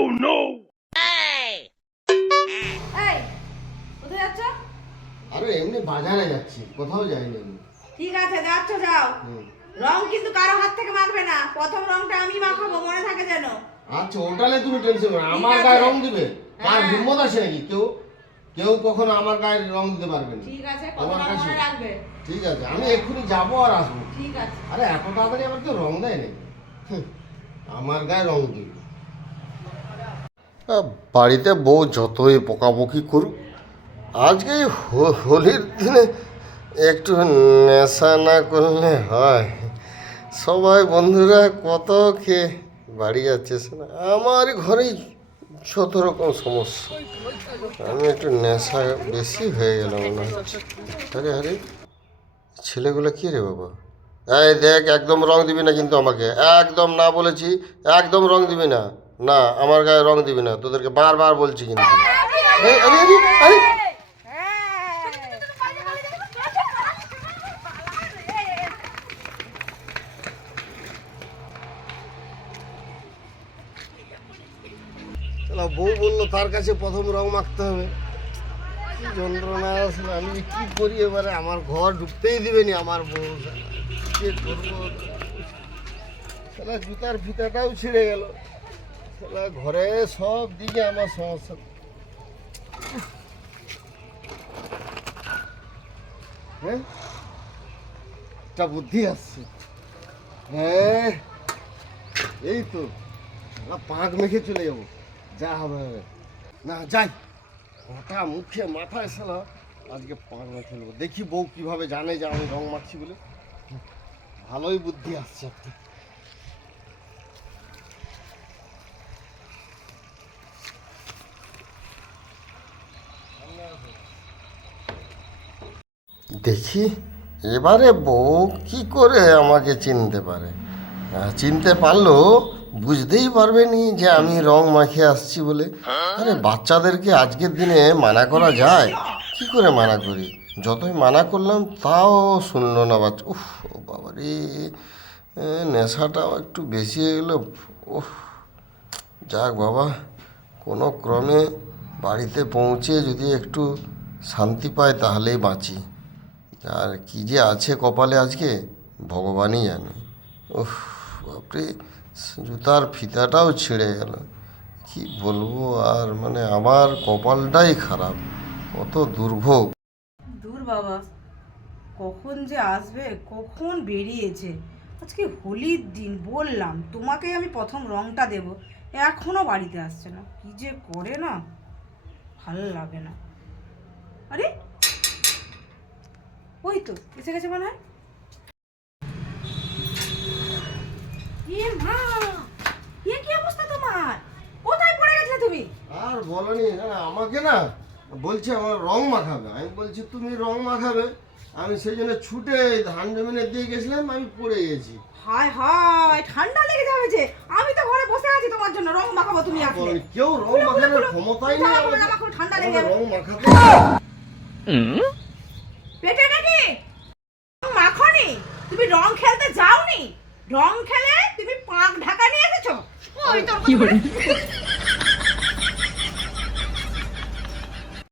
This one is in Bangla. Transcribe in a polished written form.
এই কোথায় যাচ্ছ? আরে এমনি বাজারে যাচ্ছি, কোথাও যাইনি আমি। ঠিক আছে যাচ্ছ যাও, রং কিন্তু কারো হাত থেকে মাখবে না। প্রথম রংটা আমি মাখাবো, মনে থাকে যেন। আচ্ছা ওটালে তুমি টেনশন করো, আমার গায়ে রং দিবে? তার হিম্মত আছে নাকি? কেউ কেউ কখনো আমার গায়ে রং দিতে পারবে না। ঠিক আছে, কথাটা মনে রাখবে। ঠিক আছে, আমি এক্ষুনি যাবো আর আসবো। ঠিক আছে। আরে এত তাড়াতাড়ি আমার কেউ রং দেয় নাকি? আমার গায়ে রং দিবে। বাড়িতে বউ যতই বকাবকি করুক, আজকে হোলির দিনে একটু নেশা না করলে হয়? সবাই বন্ধুরা কত খেয়ে বাড়ি যাচ্ছে, না আমার ঘরেই যত রকম সমস্যা। আমি একটু নেশা বেশি হয়ে গেলাম মনে হচ্ছে। আরে আরে ছেলেগুলো কী রে বাবা? এই দেখ, একদম রং দিবি না কিন্তু আমাকে, একদম না বলেছি, একদম রং দিবি না। না আমার গায়ে রং দিবি না, তোদেরকে বারবার বলছি কিন্তু। আরে আরে আরে আরে বউ বললো তার কাছে প্রথম রং মাখতে হবে। কি যন্ত্রণা আসলে, আমি কি করি এবারে? আমার ঘর ঢুকতেই দিবেনি আমার বউ। কি করবো? জুতার ফিতাটাও ছিঁড়ে গেল। ঘরে সব দিকে আমার সমস্যা। হ্যাঁ, একটা বুদ্ধি আসছে। হ্যাঁ এই তো, পাঁক মেখে চলে যাবো, যা হবে হবে। না যাই, ওটা মুখে মাথায় সালা আজকে পাঁক মেখে নেবো। দেখি বউ কিভাবে জানে যে আমি রং মাখছি বলে। ভালোই বুদ্ধি আসছে একটা। দেখি এবারে বউ কি করে আমাকে চিনতে পারে। চিনতে পারলো বুঝতেই পারবে নি যে আমি রং মাখিয়ে আসছি বলে। আরে বাচ্চাদেরকে আজকের দিনে মানা করা যায়? কি করে মানা করি? যতই মানা করলাম তাও শুনলো না বাচ্চা। উফ বাবা রে, নেশাটাও একটু বেশি হয়ে গেলো। উফ, যাক বাবা, কোনো ক্রমে বাড়িতে পৌঁছে যদি একটু শান্তি পাই তাহলেই বাঁচি। আর কি যে আছে কপালে আজকে ভগবানই জানে। উফ বাপরে, জুতার ফিতাটাও ছিঁড়ে গেল। কি বলবো আর, মানে আমার কপালটাই খারাপ, কত দুর্ভোগ। দূর বাবা, কখন যে আসবে, কখন বেরিয়েছে। আজকে হোলির দিন, বললাম তোমাকে আমি প্রথম রংটা দেব, এখনো বাড়িতে আসছে না। কি যে করে না, ভালো লাগে না। আরে ওই তো এসে গেছে মনে হয়। এ মা, এ কি অবস্থা তোমার? কোথায় পড়ে গেছিলে তুমি? আর বলনি, আমাকে না বলছে আমার রং মাখাবে। আমি বলছি তুমি রং মাখাবে, আমি সেই জন্য ছুটে ধান জমিনে দিয়ে গেছিলাম, আমি পড়ে গেছি। হায় হায়, ঠান্ডা লেগে যাবে যে। আমি তো ঘরে বসে আছি তোমার জন্য, রং মাখাবো তুমি আসলে। কেউ রং মাখানোর ক্ষমতাই নেই আমার, ঠান্ডা লেগে যাবে। রং মাখাতে পেটে নাকি রং মাখনি? তুমি রং খেলতে যাওনি? রং খেলে তুমি পাক ঢাকা নিয়ে এসেছো? ওই তো